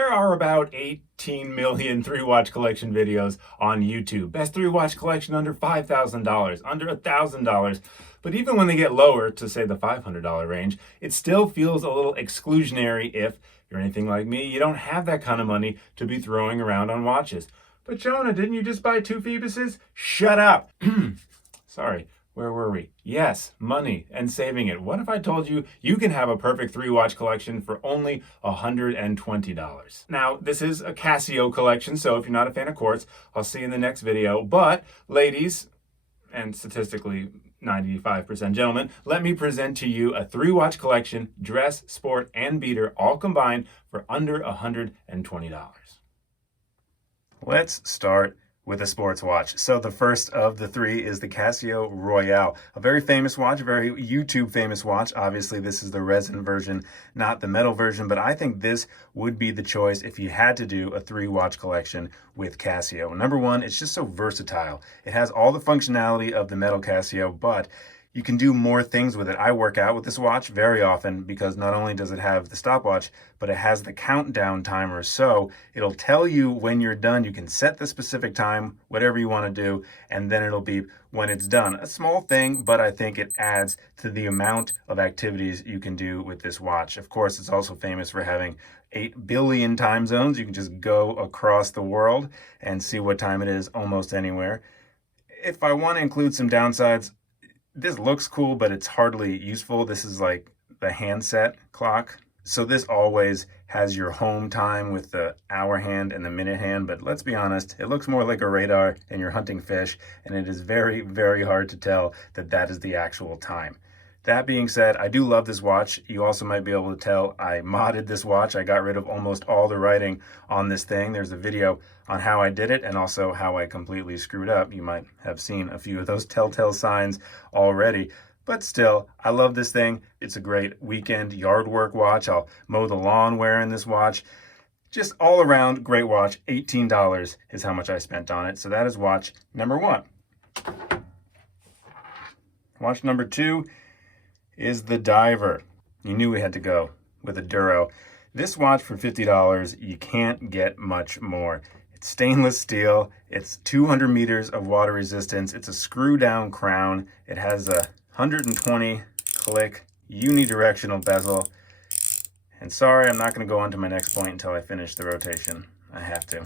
There are about 18 million 3-watch collection videos on YouTube. Best 3-watch collection under $5,000, under $1,000. But even when they get lower to, say, the $500 range, it still feels a little exclusionary if you're anything like me. You don't have that kind of money to be throwing around on watches. But Jonah, didn't you just buy 2 Phoebuses? Shut up! Sorry. Where were we? Yes, money and saving it. What if I told you you can have a perfect 3-watch collection for only $120? Now, this is a Casio collection, so if you're not a fan of quartz, I'll see you in the next video. But, ladies, and statistically 95% gentlemen, let me present to you a 3-watch collection, dress, sport, and beater, all combined for under $120. Let's start with a sports watch. So the first of the 3 is the Casio Royale, a very famous watch, a very YouTube famous watch. Obviously, this is the resin version, not the metal version, but I think this would be the choice if you had to do a 3-watch collection with Casio. Number one, it's just so versatile. It has all the functionality of the metal Casio, but you can do more things with it. I work out with this watch very often because not only does it have the stopwatch, but it has the countdown timer. So it'll tell you when you're done. You can set the specific time, whatever you want to do, and then it'll beep when it's done. A small thing, but I think it adds to the amount of activities you can do with this watch. Of course, it's also famous for having 8 billion time zones. You can just go across the world and see what time it is almost anywhere. If I want to include some downsides, this looks cool, but it's hardly useful. This is like the handset clock. So this always has your home time with the hour hand and the minute hand, but let's be honest, it looks more like a radar and you're hunting fish, and it is very, very hard to tell that that is the actual time. That being said, I do love this watch. You also might be able to tell I modded this watch. I got rid of almost all the writing on this thing. There's a video on how I did it and also how I completely screwed up. You might have seen a few of those telltale signs already. But still, I love this thing. It's a great weekend yard work watch. I'll mow the lawn wearing this watch. Just all around great watch. $18 is how much I spent on it. So that is watch number 1. Watch number 2 is the Diver. You knew we had to go with a Duro. This watch for $50, you can't get much more. It's stainless steel. It's 200 meters of water resistance. It's a screw down crown. It has a 120 click unidirectional bezel. And sorry, I'm not going to go on to my next point until I finish the rotation. I have to.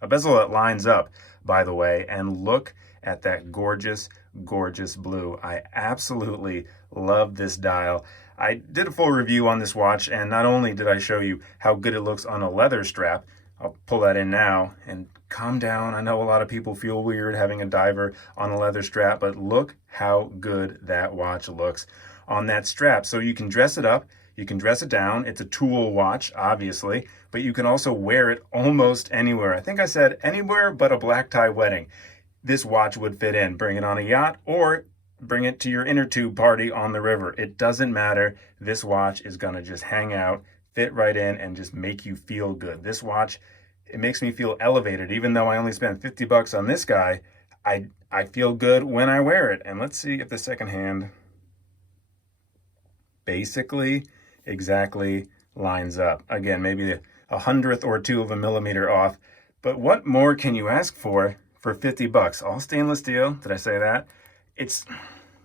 A bezel that lines up, by the way, and look at that gorgeous, gorgeous blue. I absolutely love this dial. I did a full review on this watch, and not only did I show you how good it looks on a leather strap, I'll pull that in now and calm down. I know a lot of people feel weird having a Diver on a leather strap, but look how good that watch looks on that strap. So you can dress it up, you can dress it down. It's a tool watch, obviously, but you can also wear it almost anywhere. I think I said anywhere but a black tie wedding. This watch would fit in. Bring it on a yacht or bring it to your inner tube party on the river. It doesn't matter. This watch is gonna just hang out, fit right in, and just make you feel good. This watch, it makes me feel elevated. Even though I only spent $50 on this guy, I feel good when I wear it. And let's see if the second hand basically exactly lines up. Again, maybe a hundredth or two of a millimeter off, but what more can you ask for 50 bucks? All stainless steel. Did I say that?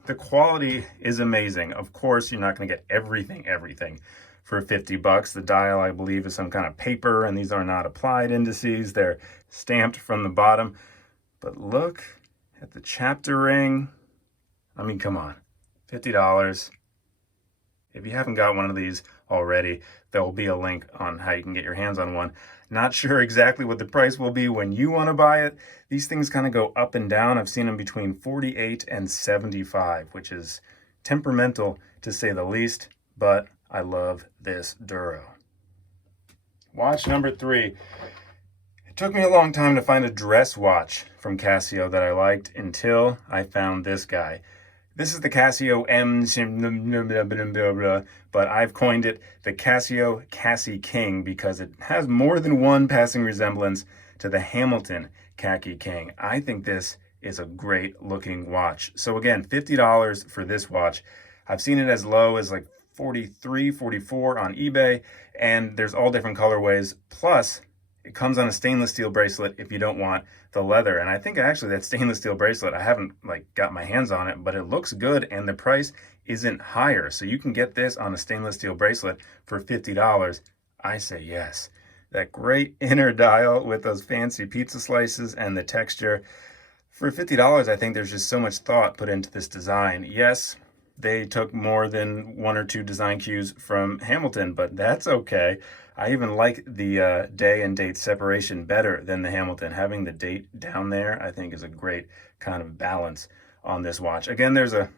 The quality is amazing. Of course, you're not going to get everything for 50 bucks. The dial, I believe, is some kind of paper, and these are not applied indices. They're stamped from the bottom. But look at the chapter ring. I mean, come on. $50. If you haven't got one of these already, there will be a link on how you can get your hands on one. Not sure exactly what the price will be when you want to buy it. These things kind of go up and down. I've seen them between 48 and 75, which is temperamental to say the least, but I love this Duro. Watch number 3. It took me a long time to find a dress watch from Casio that I liked until I found this guy. This is the Casio M, but I've coined it the Casio King because it has more than one passing resemblance to the Hamilton Casio King. I think this is a great looking watch. So again, $50 for this watch. I've seen it as low as like $43, $44 on eBay, and there's all different colorways. Plus, it comes on a stainless steel bracelet if you don't want the leather. And I think actually that stainless steel bracelet, I haven't got my hands on it, but it looks good and the price isn't higher. So you can get this on a stainless steel bracelet for $50. I say yes. That great inner dial with those fancy pizza slices and the texture. For $50, I think there's just so much thought put into this design. Yes, they took more than one or two design cues from Hamilton, but that's okay. I even like the day and date separation better than the Hamilton. Having the date down there, I think, is a great kind of balance on this watch. Again, there's a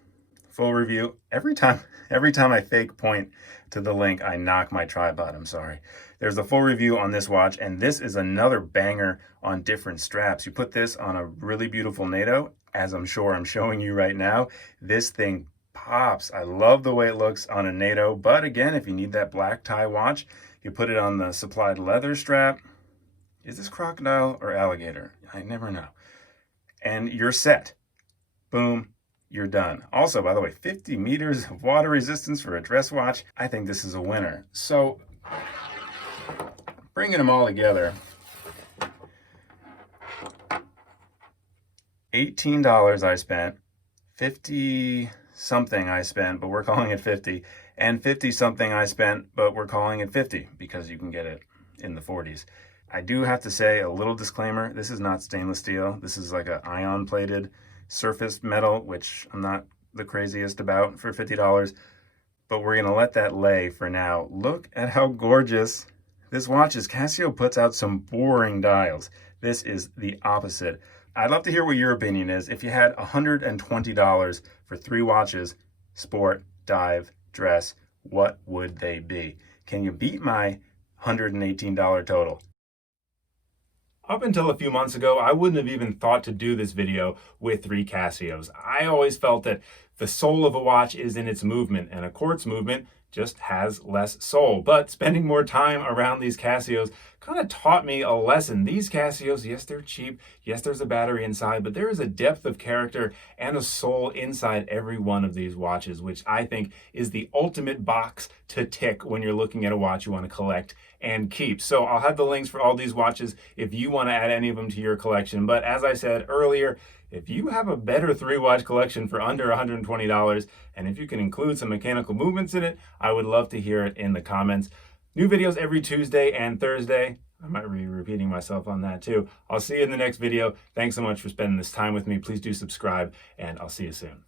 full review. Every time I fake point to the link, I knock my tripod. I'm sorry. There's a full review on this watch, and this is another banger on different straps. You put this on a really beautiful NATO, as I'm sure I'm showing you right now. This thing pops. I love the way it looks on a NATO, but again, if you need that black tie watch, you put it on the supplied leather strap. Is this crocodile or alligator? I never know. And you're set. Boom. You're done. Also, by the way, 50 meters of water resistance for a dress watch. I think this is a winner. So, bringing them all together, $18 I spent, 50 something I spent, but we're calling it 50, and 50 something I spent, but we're calling it 50 because you can get it in the 40s. I do have to say a little disclaimer. This is not stainless steel. This is like a ion plated surfaced metal, which I'm not the craziest about for $50, but we're gonna let that lay for now. Look at how gorgeous this watch is. Casio puts out some boring dials. This is the opposite. I'd love to hear what your opinion is. If you had $120 for 3 watches, sport, dive, dress, what would they be? Can you beat my $118 total? Up until a few months ago, I wouldn't have even thought to do this video with 3 Casios. I always felt that the soul of a watch is in its movement, and a quartz movement just has less soul. But spending more time around these Casios kind of taught me a lesson. These Casios, yes, they're cheap. Yes, there's a battery inside, but there is a depth of character and a soul inside every one of these watches, which I think is the ultimate box to tick when you're looking at a watch you want to collect and keep. So I'll have the links for all these watches if you want to add any of them to your collection. But as I said earlier, if you have a better 3-watch collection for under $120, and if you can include some mechanical movements in it, I would love to hear it in the comments. New videos every Tuesday and Thursday. I might be repeating myself on that too. I'll see you in the next video. Thanks so much for spending this time with me. Please do subscribe, and I'll see you soon.